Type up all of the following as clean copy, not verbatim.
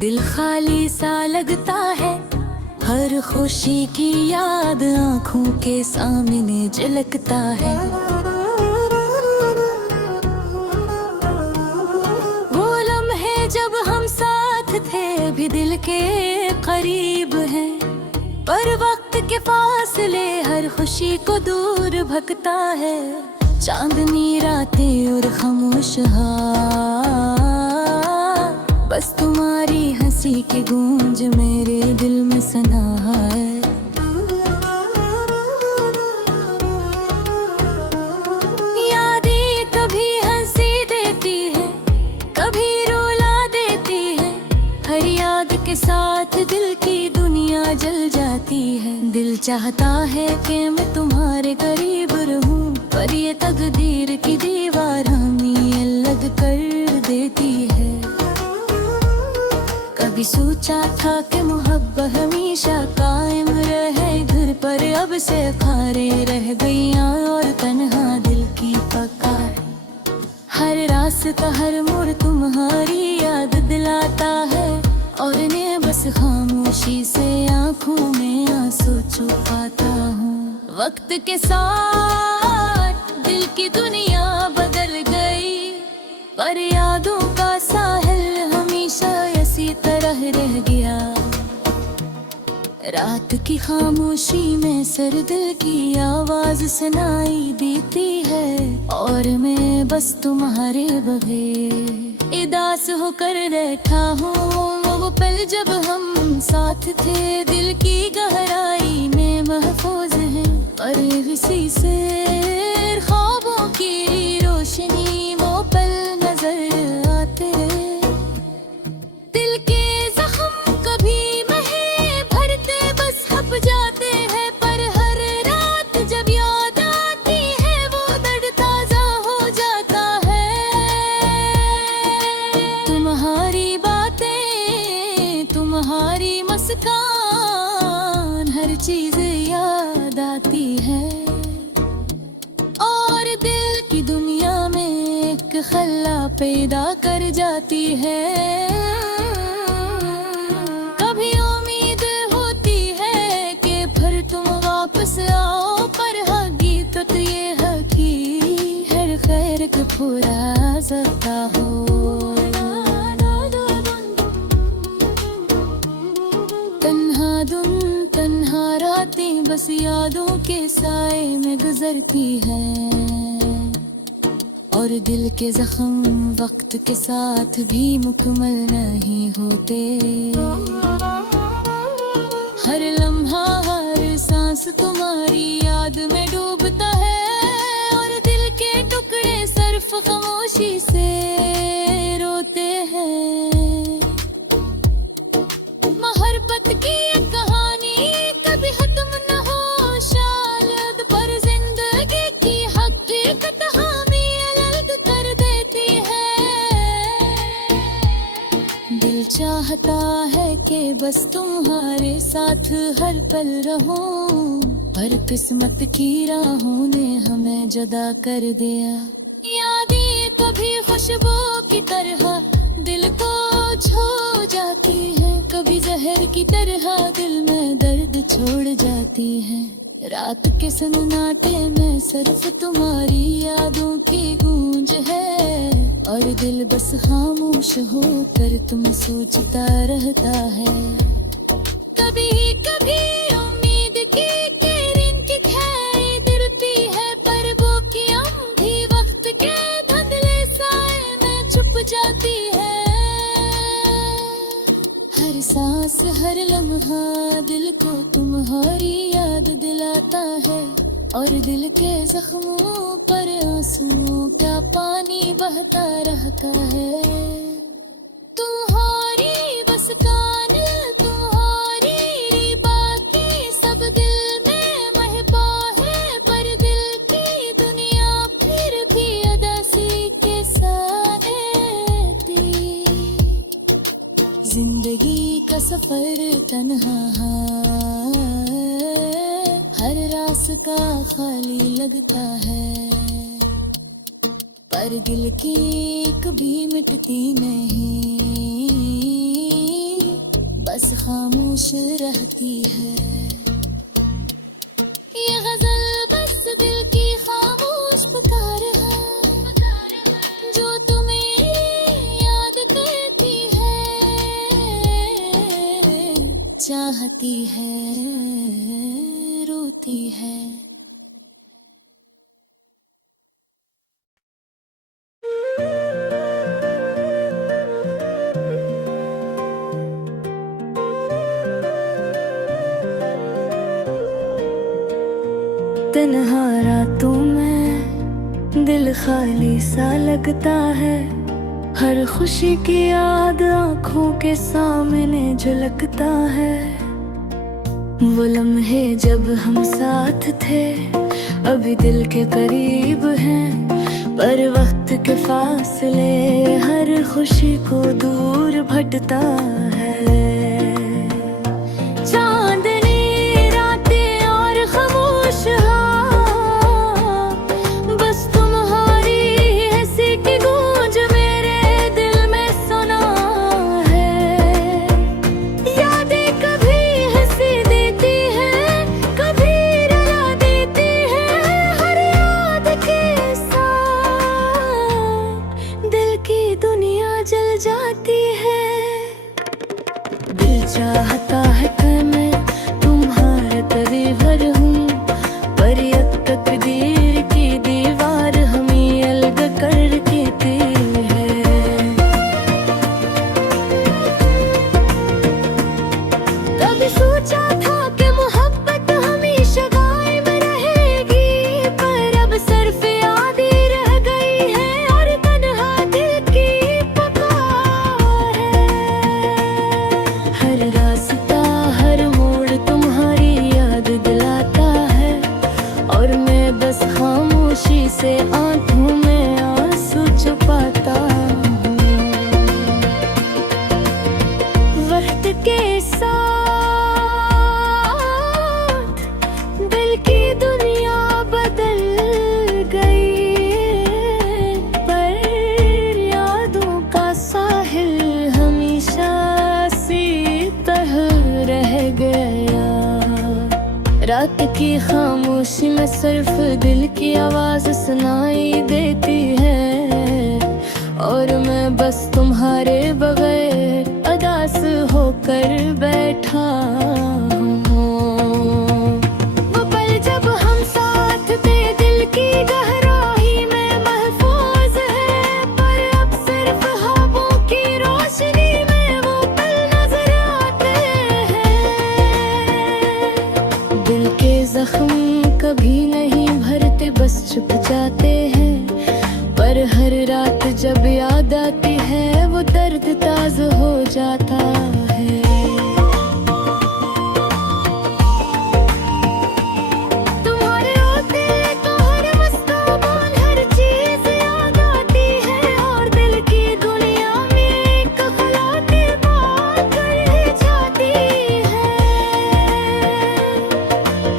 दिल खाली सा लगता है, हर खुशी की याद आंखों के सामने झलकता है। वो लम्हे जब हम साथ थे भी दिल के करीब हैं, पर वक्त के फासले हर खुशी को दूर भगता है। चांदनी रातें और खामोश हाथ, बस तुम्हारी हंसी की गूंज मेरे दिल में सना है। यादें कभी हंसी देती है, कभी रुला देती है, हर याद के साथ दिल की दुनिया जल जाती है। दिल चाहता है कि मैं तुम्हारे करीब रहूं, पर ये तकदीर की दीवार हमें अलग कर देती है। कभी सोचा था कि मोहब्बत हमेशा कायम रहे घर पर, अब से खारे रह गईया और तन्हा दिल की पकार। हर रास्ता हर मोड़ तुम्हारी याद दिलाता है, और ने बस खामोशी से आंखों में आंसू छुपाता हूँ। वक्त के साथ दिल की दुनिया बदल गई, पर यादों का साहिल हमेशा इसी तरह रह गया। रात की खामोशी में सर दिल की आवाज सुनाई देती है, और मैं बस तुम्हारे बगैर उदास होकर बैठा हूँ। वो पल जब हम साथ थे दिल की गहराई में महफूज है, और किसी से ख्वाबों की रोशनी वो पल नजर आते। दिल के जख्म कभी महे भरते बस हप जाते हैं, पर हर रात जब याद आती है वो दर्द ताजा हो जाता है। तुम्हारी बातें, तुम्हारी मुस्कान, हर चीज याद आती है, और दिल की दुनिया में एक खल्ला पैदा कर जाती है। कभी उम्मीद होती है कि फिर तुम वापस आओ, पर हकीकत ये है कि हर खैर का पूरा सकता हो। तन्हा दुन तन्हा रातें बस यादों के साए में गुजरती हैं, और दिल के जख्म वक्त के साथ भी मुकम्मल नहीं होते। हर लम्हा हर सांस तुम्हारी याद में डूबता है, और दिल के टुकड़े सिर्फ खामोशी से रोते हैं। मोहब्बत की ये कहानी कभी खत्म न हो शायद, पर जिंदगी की हकीकत हमें अलग कर देती है। दिल चाहता है कि बस तुम्हारे साथ हर पल रहूं, पर किस्मत की राहों ने हमें जुदा कर दिया। यादें कभी खुशबू की तरह दिल को छू जाती है, कभी जहर की तरह दिल में दर्द छोड़ जाती है। रात के सन्नाटे में सिर्फ तुम्हारी यादों की गूंज है, और दिल बस खामोश होकर तुम सोचता रहता है। कभी कभी उम्मीद की किरण की खाई दिलती है, पर वो किरण भी वक्त के धुंधले साए में छुप जाती है। हर सांस हर लम्हा दिल को तुम्हारी याद दिलाता है, और दिल के जख्मों पर आंसुओं का पानी बहता रहता है। तुम्हारी बस कान तुम्हारी बाकी सब दिल में महबा है, पर दिल की दुनिया फिर भी अदासी के साए थी। जिंदगी का सफर तन्हा है, हर रास्ता खाली लगता है, पर दिल की कभी मिटती नहीं। खामोश रहती है। ये गजल बस दिल की खामोश पुकार है, जो तुम्हें याद करती है, चाहती है, रोती है। तन्हा रातों में दिल खाली सा लगता है, हर खुशी की याद आंखों के सामने झलकता है। वो लम्हे जब हम साथ थे अभी दिल के करीब हैं, पर वक्त के फासले हर खुशी को दूर भटता है। चांदनी रातें और खामोश चाहता है कि मैं तुम्हारे करीब हूँ, पर एक तकदीर की दीवार हमें अलग कर देती है। कभी सोचा था कि मोहब्बत हमेशा गायब रहेगी, पर अब सिर्फ याद ही रह गई है और तन्हा दिल की पुकार है। हर रास्ता हर मोड़ तुम्हारी याद दिलाता है, और मैं बस खामोशी से आंखों में आंसू छुपाता हूँ। वक्त के साथ दिल की दुनिया बदल गई, पर यादों का साहिल हमेशा रह गया। रात की खामोशी में सिर्फ दिल की आवाज सुनाई देती है, और मैं बस तुम्हारे बगैर अदास होकर बैठा हूँ। वो पल जब हम साथ थे दिल की गहराई में महफूज है, पर अब सिर्फ ख्वाबों की रोशनी में वो पल नजर आते हैं। दिल के जख्म कभी नहीं भरते, बस छुप जाते हैं, पर हर रात जब याद आती है वो दर्द ताज़ा हो जाता है। तुम्हारे होते तो हर मुस्कान हर चीज याद आती है, और दिल की दुनिया में एक खिलौने बात कर जाती है।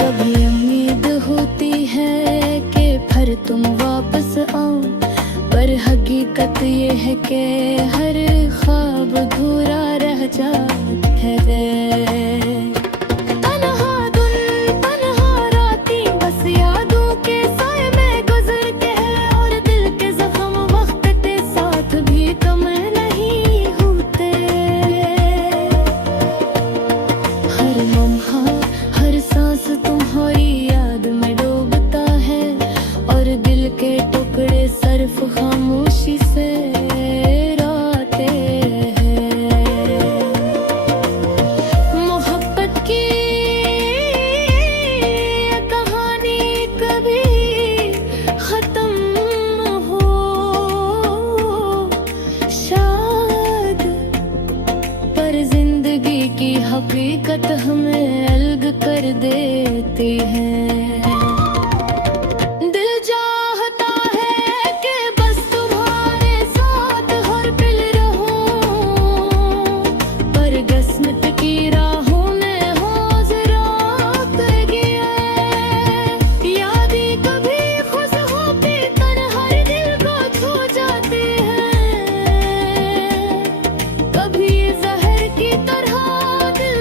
कभी उम्मीद होती है कि फिर तुम वापस आओ, पर हकीकत ये है कि हर ख्वाब अधूरा रह जाता है। तन्हा दिन तन्हा रातें बस यादों के साए में गुजरते हैं, और दिल के जख्म वक्त के साथ भी कम नहीं होते। हर लम्हा हर सांस तुम्हारी याद में डूबता है, और दिल के टुकड़े सिर्फ खामोशी से रोते हैं। मोहब्बत की कहानी कभी खत्म हो शायद, पर जिंदगी की हकीकत हमें अलग कर देती है। दिल चाहता है कि बस तुम्हारे साथ हर पल रहूं, पर किस्मत की राहों में हो जरा गया। यादें कभी खुश होती पर हर दिल को छू जाती हैं, कभी जहर की तरह दिल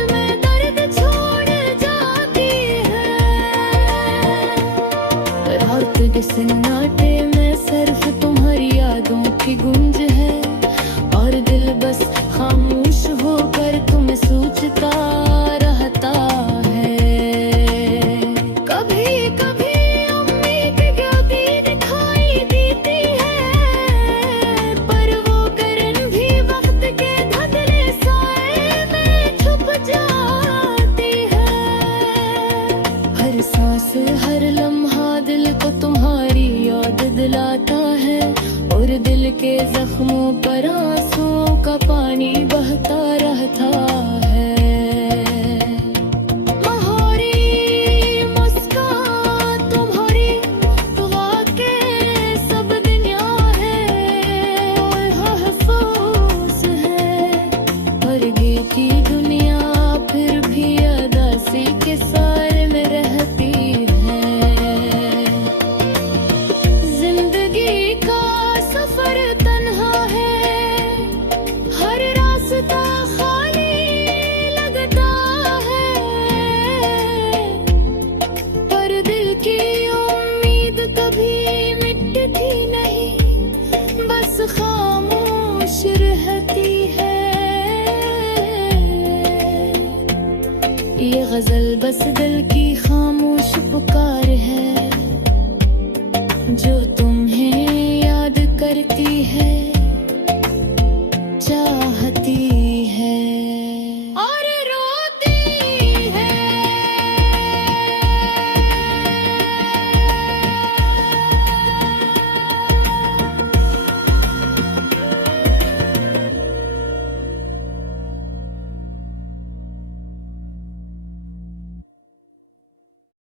जख्मों पर आंसुओं का पानी बहता रहता है। महोरी मुस्कान तुम्हारी तो वाके सब दुनिया है और अफसोस है। परगे की दुनिया फिर भी अदासी के सारे में रहती है। जिंदगी का सफर तन्हा है, हर रास्ता खाली लगता है, पर दिल की उम्मीद कभी मिटती नहीं, बस खामोश रहती है। ये गजल बस दिल की खामोश पुकार है।